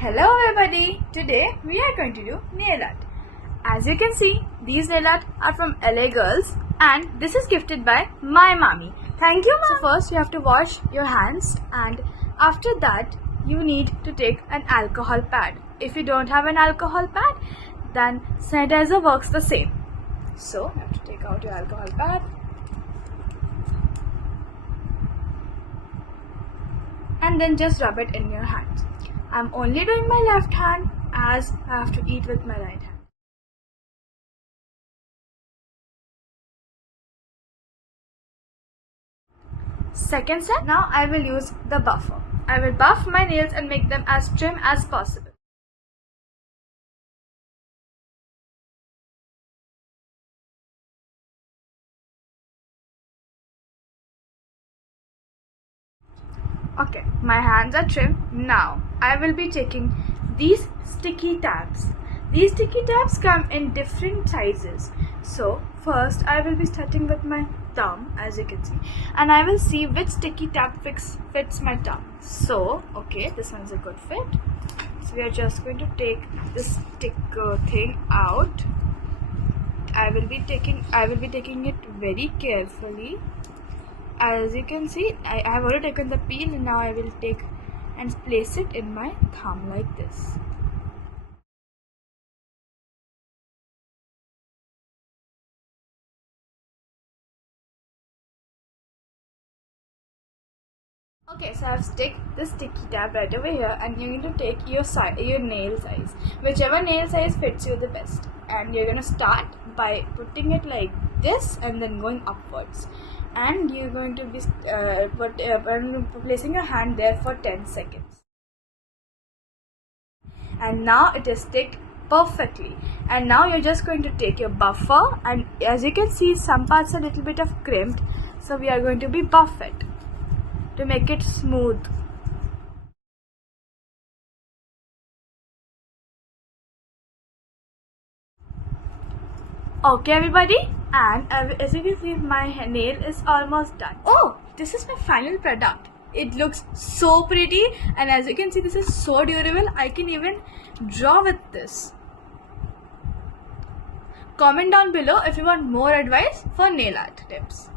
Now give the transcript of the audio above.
Hello everybody! Today we are going to do nail art. As you can see, these nail art are from LA Girls and this is gifted by my mommy. Thank you, Mom. So first you have to wash your hands and after that you need to take an alcohol pad. If you don't have an alcohol pad, then sanitizer works the same. So you have to take out your alcohol pad. And then just rub it in your hands. I'm only doing my left hand as I have to eat with my right hand. Second step, now I will use the buffer. I will buff my nails and make them as trim as possible. Okay, my hands are trim. Now I will be taking these sticky tabs. These sticky tabs come in different sizes. So first I will be starting with my thumb, as you can see, and I will see which sticky tab fits my thumb. So okay, this one's a good fit. So we are just going to take this sticker thing out. I will be taking it very carefully. As you can see, I have already taken the peel and now I will take and place it in my thumb like this. Okay, so I have stick this sticky tab right over here and you're going to take your nail size, whichever nail size fits you the best, and you're going to start by putting it like this and then going upwards. And you're going to be placing your hand there for 10 seconds. And now it is sticked perfectly. And now you're just going to take your buffer, and as you can see, some parts are a little bit of crimped, so we are going to be buff it to make it smooth. Okay everybody, and as you can see, my nail is almost done. Oh, this is my final product. It looks so pretty, and as you can see, this is so durable. I can even draw with this. Comment down below if you want more advice for nail art tips.